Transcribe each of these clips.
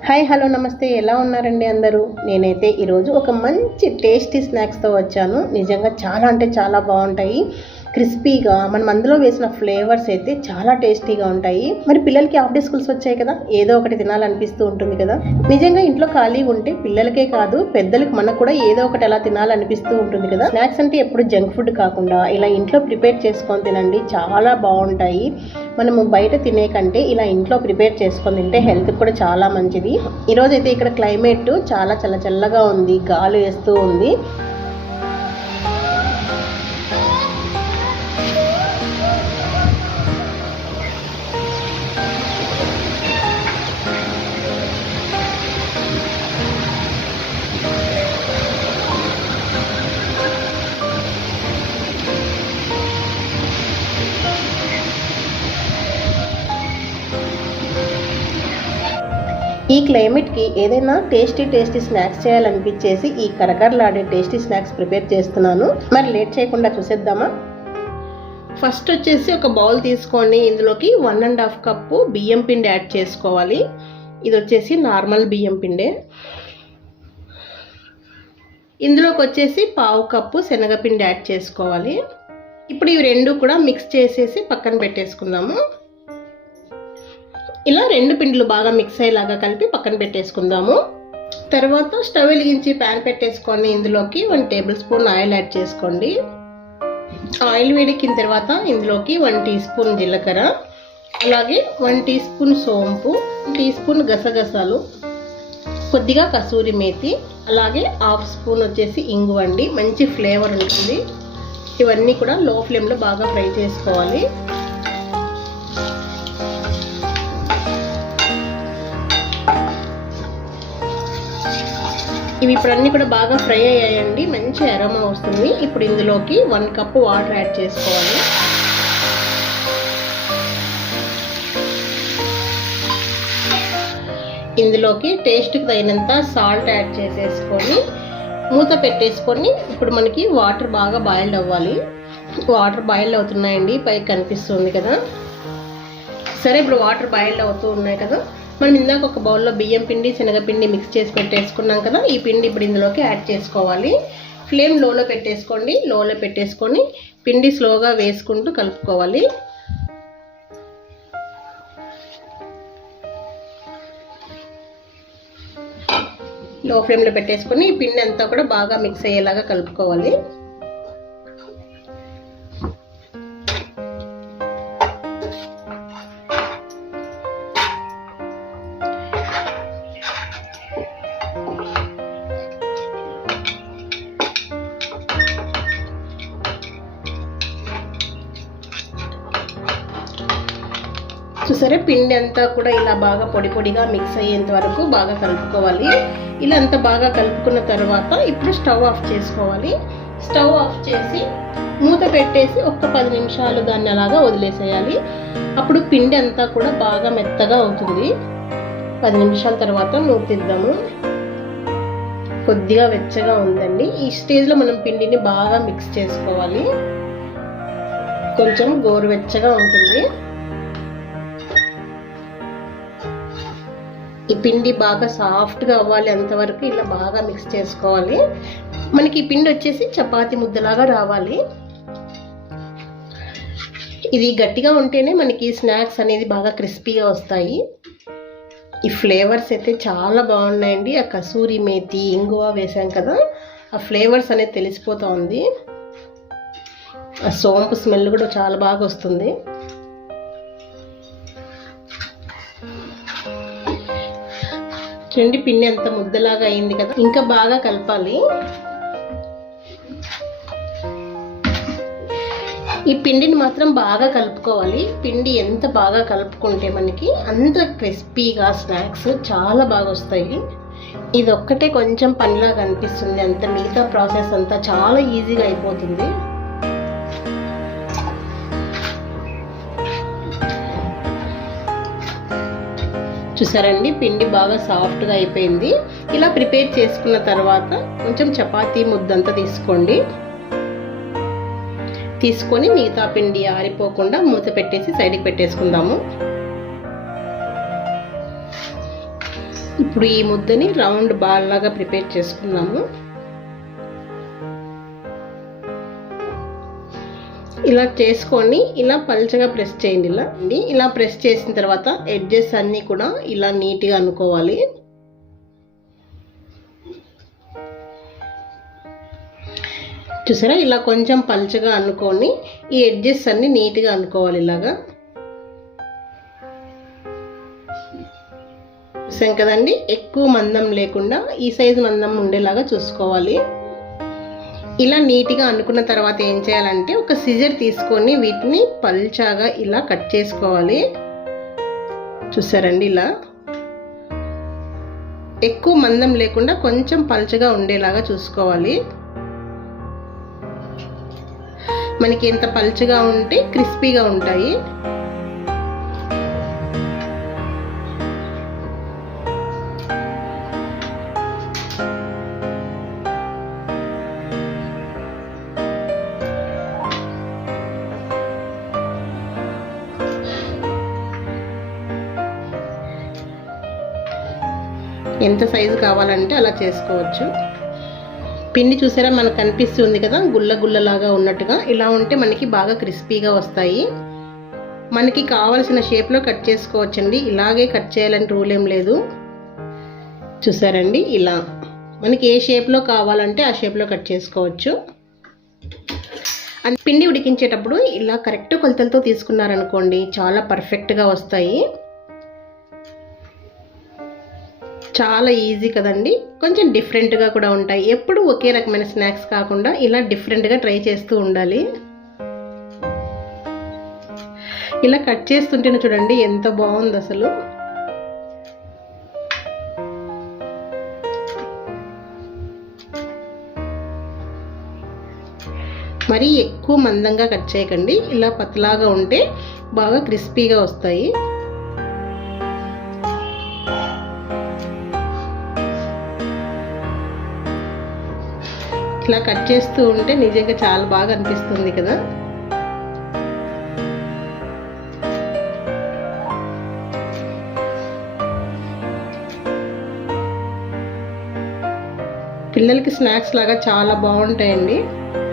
Hi hello నమస్తే. ఎలా ఉన్నారండి అందరూ? నేనైతే ఈరోజు ఒక మంచి టేస్టీ స్నాక్స్తో వచ్చాను. నిజంగా చాలా అంటే చాలా బాగుంటాయి. క్రిస్పీగా మనం అందులో వేసిన ఫ్లేవర్స్ అయితే చాలా టేస్టీగా ఉంటాయి. మరి పిల్లలకి హాఫ్ డే స్కూల్స్ వచ్చాయి కదా? ఏదో ఒకటి తినాలనిపిస్తూ ఉంటుంది కదా? నిజంగా ఇంట్లో ఖాళీగా ఉంటే పిల్లలకే కాదు పెద్దలకు మనకు కూడా ఏదో ఒకటి అలా తినాలనిపిస్తూ ఉంటుంది కదా? స్నాక్స్ అంటే ఎప్పుడు జంక్ ఫుడ్ కాకుండా ఇలా ఇంట్లో ప్రిపేర్ చేసుకొని తినండి. చాలా బాగుంటాయి. మనము బయట తినే కంటే ఇలా ఇంట్లో ప్రిపేర్ చేసుకొని తింటే హెల్త్ కూడా చాలా మంచిది. ఈరోజు అయితే ఇక్కడ క్లైమేట్ చాలా చల్ల చల్లగా ఉంది గాలి వేస్తూ ఉంది. క్లైమేట్కి ఏదైనా టేస్టీ టేస్టీ స్నాక్స్ చేయాలనిపించేసి ఈ కరకరలాడే టేస్టీ స్నాక్స్ ప్రిపేర్ చేస్తున్నాను. మరి లేట్ చేయకుండా చూసేద్దామా? ఫస్ట్ వచ్చేసి ఒక బౌల్ తీసుకోండి. ఇందులోకి వన్ అండ్ హాఫ్ కప్పు బియ్యం పిండి యాడ్ చేసుకోవాలి. ఇది వచ్చేసి నార్మల్ బియ్యం పిండే. ఇందులోకి వచ్చేసి పావు కప్పు శనగపిండి యాడ్ చేసుకోవాలి. ఇప్పుడు ఇవి రెండు కూడా మిక్స్ చేసేసి పక్కన పెట్టేసుకుందాము. ఇలా రెండు పిండిలు బాగా మిక్స్ అయ్యేలాగా కలిపి పక్కన పెట్టేసుకుందాము. తర్వాత స్టవ్ వెలిగించి ప్యాన్ పెట్టేసుకొని ఇందులోకి one tablespoon oil add చేసుకోండి. ఆయిల్ వేడెక్కిన తర్వాత ఇందులోకి వన్ టీ స్పూన్ జీలకర్ర అలాగే వన్ టీ స్పూన్ సోంపు టీ స్పూన్ గసగసాలు కొద్దిగా కసూరి మేతి అలాగే హాఫ్ స్పూన్ వచ్చేసి ఇంగు అండి. మంచి ఫ్లేవర్ ఉంటుంది. ఇవన్నీ కూడా లో ఫ్లేమ్లో బాగా ఫ్రై చేసుకోవాలి. ఇవి ఇప్పుడు అన్నీ కూడా బాగా ఫ్రై అయ్యాయండి. మంచి అరోమా వస్తుంది. ఇప్పుడు ఇందులోకి వన్ కప్ వాటర్ యాడ్ చేసుకోవాలి. ఇందులోకి టేస్ట్కి తగినంత సాల్ట్ యాడ్ చేసేసుకొని మూత పెట్టేసుకొని ఇప్పుడు మనకి వాటర్ బాగా బాయిల్డ్ అవ్వాలి. వాటర్ బాయిల్డ్ అవుతున్నాయండి. పైకి కనిపిస్తుంది కదా. సరే ఇప్పుడు వాటర్ బాయిల్డ్ అవుతూ ఉన్నాయి కదా. మనం ఇందాక ఒక బౌల్లో బియ్యం పిండి శనగపిండి మిక్స్ చేసి పెట్టేసుకున్నాం కదా ఈ పిండి ఇప్పుడు ఇందులోకి యాడ్ చేసుకోవాలి. ఫ్లేమ్ లోలో పెట్టేసుకోండి. లోలో పెట్టేసుకొని పిండి స్లోగా వేసుకుంటూ కలుపుకోవాలి. లో ఫ్లేమ్లో పెట్టేసుకొని ఈ పిండి అంతా కూడా బాగా మిక్స్ అయ్యేలాగా కలుపుకోవాలి. సరే పిండి అంతా కూడా ఇలా బాగా పొడి పొడిగా మిక్స్ అయ్యేంత వరకు బాగా కలుపుకోవాలి. ఇలా అంత బాగా కలుపుకున్న తర్వాత ఇప్పుడు స్టవ్ ఆఫ్ చేసుకోవాలి. స్టవ్ ఆఫ్ చేసి మూత పెట్టేసి ఒక్క పది నిమిషాలు దాన్ని అలాగా వదిలేసేయాలి. అప్పుడు పిండి అంతా కూడా బాగా మెత్తగా అవుతుంది. పది నిమిషాల తర్వాత మూత కొద్దిగా వెచ్చగా ఉందండి. ఈ స్టేజ్లో మనం పిండిని బాగా మిక్స్ చేసుకోవాలి. కొంచెం గోరువెచ్చగా ఉంటుంది. ఈ పిండి బాగా సాఫ్ట్గా అవ్వాలి అంతవరకు ఇలా బాగా మిక్స్ చేసుకోవాలి. మనకి ఈ పిండి వచ్చేసి చపాతి ముద్దలాగా రావాలి. ఇది గట్టిగా ఉంటేనే మనకి స్నాక్స్ అనేది బాగా క్రిస్పీగా వస్తాయి. ఈ ఫ్లేవర్స్ అయితే చాలా బాగున్నాయండి. ఆ కసూరి మేతి ఇంగువ వేసాం కదా ఆ ఫ్లేవర్స్ అనేది తెలిసిపోతూ ఉంది ఆ సోంపు స్మెల్ కూడా చాలా బాగా వస్తుంది. చూడండి పిండి ఎంత ముద్దలాగా అయింది కదా. ఇంకా బాగా కలపాలి. ఈ పిండిని మాత్రం బాగా కలుపుకోవాలి. పిండి ఎంత బాగా కలుపుకుంటే మనకి అంత క్రిస్పీగా స్నాక్స్ చాలా బాగా వస్తాయి. ఇది ఒక్కటే కొంచెం పనిలాగా అనిపిస్తుంది. అంత మిగతా ప్రాసెస్ అంతా చాలా ఈజీగా అయిపోతుంది. చూసారండి? పిండి బాగా సాఫ్ట్గా అయిపోయింది. ఇలా ప్రిపేర్ చేసుకున్న తర్వాత కొంచెం చపాతీ ముద్దంతా తీసుకోండి. తీసుకొని మిగతా పిండి ఆరిపోకుండా మూత పెట్టేసి సైడ్కి పెట్టేసుకుందాము. ఇప్పుడు ఈ ముద్దని రౌండ్ బాల్ లాగా ప్రిపేర్ చేసుకున్నాము ఇలా చేసుకొని ఇలా పల్చగా ప్రెస్ చేయండి ఇలా. అండి ఇలా ప్రెస్ చేసిన తర్వాత ఎడ్జెస్ అన్నీ కూడా ఇలా నీట్గా అనుకోవాలి. చూసారా? ఇలా కొంచెం పల్చగా అనుకొని ఈ ఎడ్జెస్ అన్ని నీట్గా అనుకోవాలి ఇలాగా. చూసాం కదండి? ఎక్కువ మందం లేకుండా ఈ సైజు మందం ఉండేలాగా చూసుకోవాలి. ఇలా నీట్గా అనుకున్న తర్వాత ఏం చేయాలంటే ఒక సిజర్ తీసుకొని వీటిని పల్చాగా ఇలా కట్ చేసుకోవాలి. చూసారండి ఇలా? ఎక్కువ మందం లేకుండా కొంచెం పల్చగా ఉండేలాగా చూసుకోవాలి. మనకి ఎంత పల్చగా ఉంటే క్రిస్పీగా ఉంటాయి. ఎంత సైజు కావాలంటే అలా చేసుకోవచ్చు. పిండి చూసారా మనకు కనిపిస్తుంది కదా గుల్ల గుల్లలాగా ఉన్నట్టుగా. ఇలా ఉంటే మనకి బాగా క్రిస్పీగా వస్తాయి. మనకి కావలసిన షేప్లో కట్ చేసుకోవచ్చండి. ఇలాగే కట్ చేయాలని రూల్ ఏం లేదు. చూసారండి ఇలా. మనకి ఏ షేప్లో కావాలంటే ఆ షేప్లో కట్ చేసుకోవచ్చు. అండ్ పిండి ఉడికించేటప్పుడు ఇలా కరెక్ట్ కొలతలతో తీసుకున్నారనుకోండి చాలా పర్ఫెక్ట్గా వస్తాయి. చాలా ఈజీ కదండి. కొంచెం డిఫరెంట్గా కూడా ఉంటాయి. ఎప్పుడు ఒకే రకమైన స్నాక్స్ కాకుండా ఇలా డిఫరెంట్గా ట్రై చేస్తూ ఉండాలి. ఇలా కట్ చేస్తుంటేనే చూడండి ఎంత బాగుంది అసలు. మరీ ఎక్కువ మందంగా కట్ చేయకండి. ఇలా పతలాగా ఉంటే బాగా క్రిస్పీగా వస్తాయి. ఇట్లా కట్ చేస్తూ ఉంటే నిజంగా చాలా బాగా అనిపిస్తుంది కదా. పిల్లలకి స్నాక్స్ లాగా చాలా బాగుంటాయండి.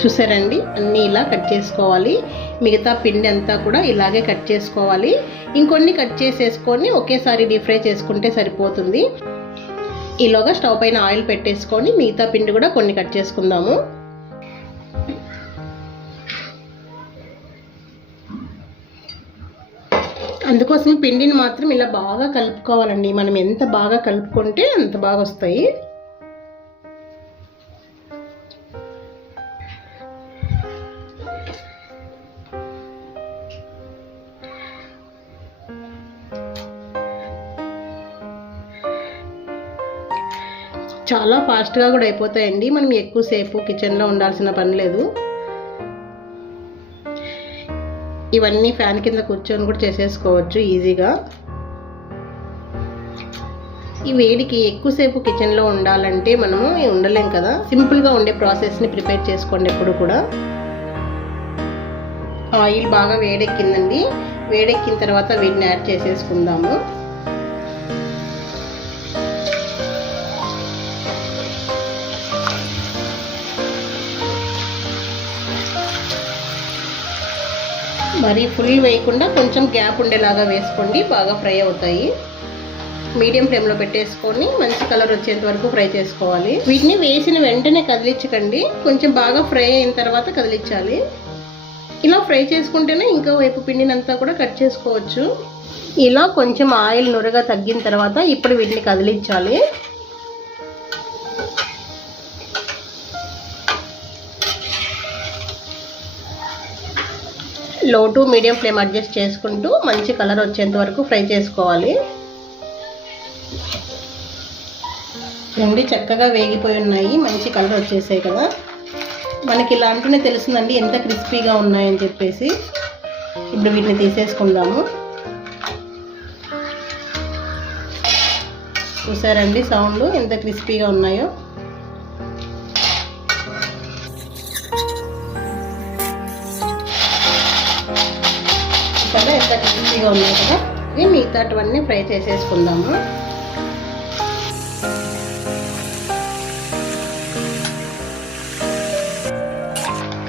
చూసారండి? అన్నీ ఇలా కట్ చేసుకోవాలి. మిగతా పిండి అంతా కూడా ఇలాగే కట్ చేసుకోవాలి. ఇంకొన్ని కట్ చేసేసుకొని ఒకేసారి డీప్ ఫ్రై చేసుకుంటే సరిపోతుంది. ఈలోగా స్టవ్ పైన ఆయిల్ పెట్టేసుకొని మిగతా పిండి కూడా కొన్ని కట్ చేసుకుందాము. అందుకోసం పిండిని మాత్రం ఇలా బాగా కలుపుకోవాలండి. మనం ఎంత బాగా కలుపుకుంటే అంత బాగా వస్తాయి చాలా ఫాస్ట్గా కూడా అయిపోతాయండి. మనం ఎక్కువసేపు కిచెన్లో ఉండాల్సిన పని లేదు. ఇవన్నీ ఫ్యాన్ కింద కూర్చొని కూడా చేసేసుకోవచ్చు ఈజీగా. ఈ వేడికి ఎక్కువసేపు కిచెన్లో ఉండాలంటే మనము ఉండలేం కదా. సింపుల్గా ఉండే ప్రాసెస్ని ప్రిపేర్ చేసుకోండి ఎప్పుడు కూడా. ఆయిల్ బాగా వేడెక్కిందండి. వేడెక్కిన తర్వాత వీటిని యాడ్ చేసేసుకుందాము. మరి ఫుల్ వేయకుండా కొంచెం గ్యాప్ ఉండేలాగా వేసుకోండి బాగా ఫ్రై అవుతాయి. మీడియం ఫ్లేమ్లో పెట్టేసుకొని మంచి కలర్ వచ్చేంత వరకు ఫ్రై చేసుకోవాలి. వీటిని వేసిన వెంటనే కదిలించకండి. కొంచెం బాగా ఫ్రై అయిన తర్వాత కదిలించాలి. ఇలా ఫ్రై చేసుకుంటేనే ఇంకా వైపు పిండినంతా కూడా కట్ చేసుకోవచ్చు. ఇలా కొంచెం ఆయిల్ నురగా తగ్గిన తర్వాత ఇప్పుడు వీటిని కదిలించాలి. లో టు మీడియం ఫ్లేమ్ అడ్జస్ట్ చేసుకుంటూ మంచి కలర్ వచ్చేంత వరకు ఫ్రై చేసుకోవాలి. రెండు చక్కగా వేగిపోయి ఉన్నాయి మంచి కలర్ వచ్చేసాయి కదా. మనకి ఇలా అంటూనే తెలుస్తుందండి ఎంత క్రిస్పీగా ఉన్నాయని చెప్పేసి. ఇప్పుడు వీటిని తీసేసుకుందాము. చూసారండి సౌండ్ ఎంత క్రిస్పీగా ఉన్నాయో. ఎంత క్రిస్పీగా ఉన్నాయి కదా? ఇవి మిగతాటివన్నీ ఫ్రై చేసేసుకుందాము.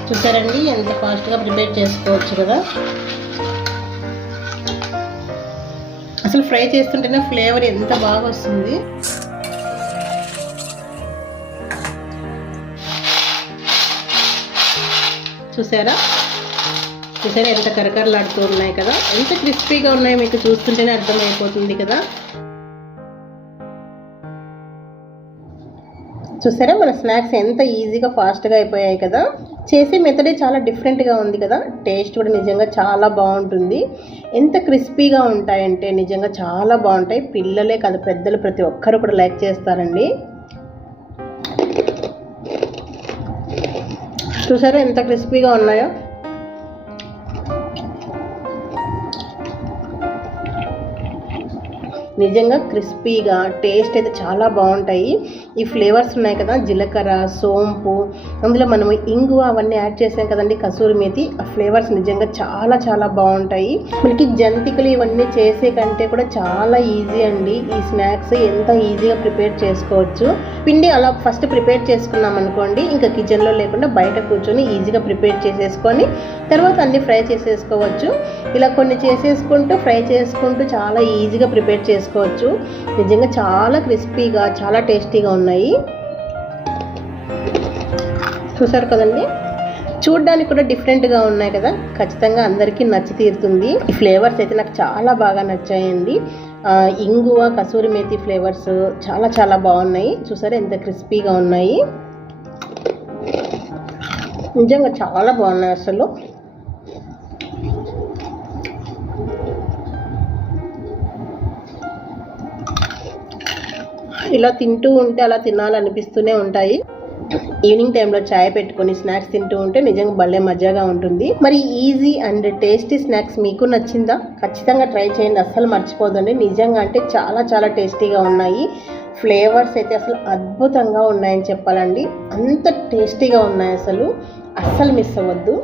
చూసారండి ఎంత ఫాస్ట్గా ప్రిపేర్ చేసుకోవచ్చు కదా? అసలు ఫ్రై చేస్తుంటేనే ఫ్లేవర్ ఎంత బాగా వస్తుంది. చూసారా? చూసారా ఎంత కరకరలాడుతూ ఉన్నాయి కదా? ఎంత క్రిస్పీగా ఉన్నాయో మీకు చూస్తుంటేనే అర్థమైపోతుంది కదా? చూసారా మన స్నాక్స్ ఎంత ఈజీగా ఫాస్ట్గా అయిపోయాయి కదా? చేసే మెథడే చాలా డిఫరెంట్గా ఉంది కదా? టేస్ట్ కూడా నిజంగా చాలా బాగుంటుంది. ఎంత క్రిస్పీగా ఉంటాయంటే నిజంగా చాలా బాగుంటాయి. పిల్లలే కాదు పెద్దలు ప్రతి ఒక్కరు కూడా లైక్ చేస్తారండి. చూసారా ఎంత క్రిస్పీగా ఉన్నాయో? నిజంగా క్రిస్పీగా టేస్ట్ అయితే చాలా బాగుంటాయి. ఈ ఫ్లేవర్స్ ఉన్నాయి కదా జీలకర్ర సోంపు అందులో మనం ఇంగు అవన్నీ యాడ్ చేసాం కదండి కసూరి మేతి. ఆ ఫ్లేవర్స్ నిజంగా చాలా చాలా బాగుంటాయి. మనకి జంతికలు ఇవన్నీ చేసే కంటే కూడా చాలా ఈజీ అండి. ఈ స్నాక్స్ ఎంత ఈజీగా ప్రిపేర్ చేసుకోవచ్చు. పిండి అలా ఫస్ట్ ప్రిపేర్ చేసుకున్నాం అనుకోండి ఇంకా కిచెన్లో లేకుండా బయట కూర్చొని ఈజీగా ప్రిపేర్ చేసేసుకొని తర్వాత అన్ని ఫ్రై చేసేసుకోవచ్చు. ఇలా కొన్ని చేసేసుకుంటూ ఫ్రై చేసుకుంటూ చాలా ఈజీగా ప్రిపేర్ చేసుకోవచ్చు చేసుకోవచ్చు. నిజంగా చాలా క్రిస్పీగా చాలా టేస్టీగా ఉన్నాయి. చూసారు కదండి? చూడ్డానికి కూడా డిఫరెంట్గా ఉన్నాయి కదా? ఖచ్చితంగా అందరికీ నచ్చి తీరుతుంది. ఈ ఫ్లేవర్స్ అయితే నాకు చాలా బాగా నచ్చాయండి. ఇంగువ కసూరి మేతి ఫ్లేవర్స్ చాలా చాలా బాగున్నాయి. చూసారా ఎంత క్రిస్పీగా ఉన్నాయి. నిజంగా చాలా బాగున్నాయి అసలు. ఇలా తింటూ ఉంటే అలా తినాలనిపిస్తూనే ఉంటాయి. ఈవినింగ్ టైంలో చాయ్ పెట్టుకొని స్నాక్స్ తింటూ ఉంటే నిజంగా భలే మజాగా ఉంటుంది. మరి ఈజీ అండ్ టేస్టీ స్నాక్స్ మీకు నచ్చిందా? ఖచ్చితంగా ట్రై చేయండి. అస్సలు మర్చిపోదండి. నిజంగా అంటే చాలా చాలా టేస్టీగా ఉన్నాయి. ఫ్లేవర్స్ అయితే అసలు అద్భుతంగా ఉన్నాయని చెప్పాలండి. అంత టేస్టీగా ఉన్నాయి అసలు. అస్సలు మిస్ అవ్వద్దు.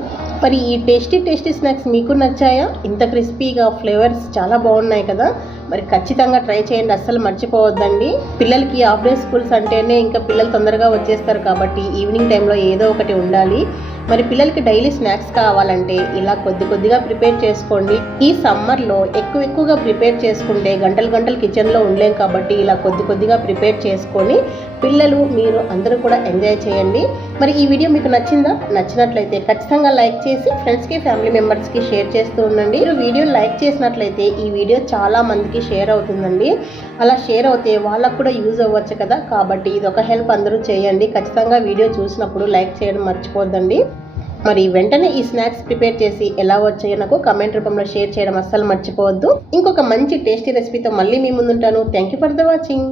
మరి ఈ టేస్టీ టేస్టీ స్నాక్స్ మీకు నచ్చాయా? ఇంత క్రిస్పీగా ఫ్లేవర్స్ చాలా బాగున్నాయి కదా. మరి ఖచ్చితంగా ట్రై చేయండి అస్సలు మర్చిపోవద్దండి. పిల్లలకి హాఫ్ డే స్కూల్స్ అంటేనే ఇంకా పిల్లలు తొందరగా వచ్చేస్తారు కాబట్టి ఈవినింగ్ టైంలో ఏదో ఒకటి ఉండాలి. మరి పిల్లలకి డైలీ స్నాక్స్ కావాలంటే ఇలా కొద్ది కొద్దిగా ప్రిపేర్ చేసుకోండి. ఈ సమ్మర్లో ఎక్కువ ఎక్కువగా ప్రిపేర్ చేసుకుంటే గంటలు గంటలు కిచెన్లో ఉండలేం కాబట్టి ఇలా కొద్ది కొద్దిగా ప్రిపేర్ చేసుకొని పిల్లలు మీరు అందరూ కూడా ఎంజాయ్ చేయండి. మరి ఈ వీడియో మీకు నచ్చిందా? నచ్చినట్లయితే ఖచ్చితంగా లైక్ చేసి ఫ్రెండ్స్కి ఫ్యామిలీ మెంబర్స్కి షేర్ చేస్తూ ఉండండి. మీరు వీడియో లైక్ చేసినట్లయితే ఈ వీడియో చాలా మందికి షేర్ అవుతుందండి. అలా షేర్ అవుతే వాళ్ళకు కూడా యూజ్ అవ్వచ్చు కదా. కాబట్టి ఇది ఒక హెల్ప్ అందరూ చేయండి. ఖచ్చితంగా వీడియో చూసినప్పుడు లైక్ చేయడం మర్చిపోద్దండి. మరి వెంటనే ఈ స్నాక్స్ ప్రిపేర్ చేసి ఎలా వచ్చాయో నాకు కమెంట్ రూపంలో షేర్ చేయడం అస్సలు మర్చిపోవద్దు. ఇంకొక మంచి టేస్టీ రెసిపీతో మళ్ళీ మీ ముందుంటాను. Thank you for the watching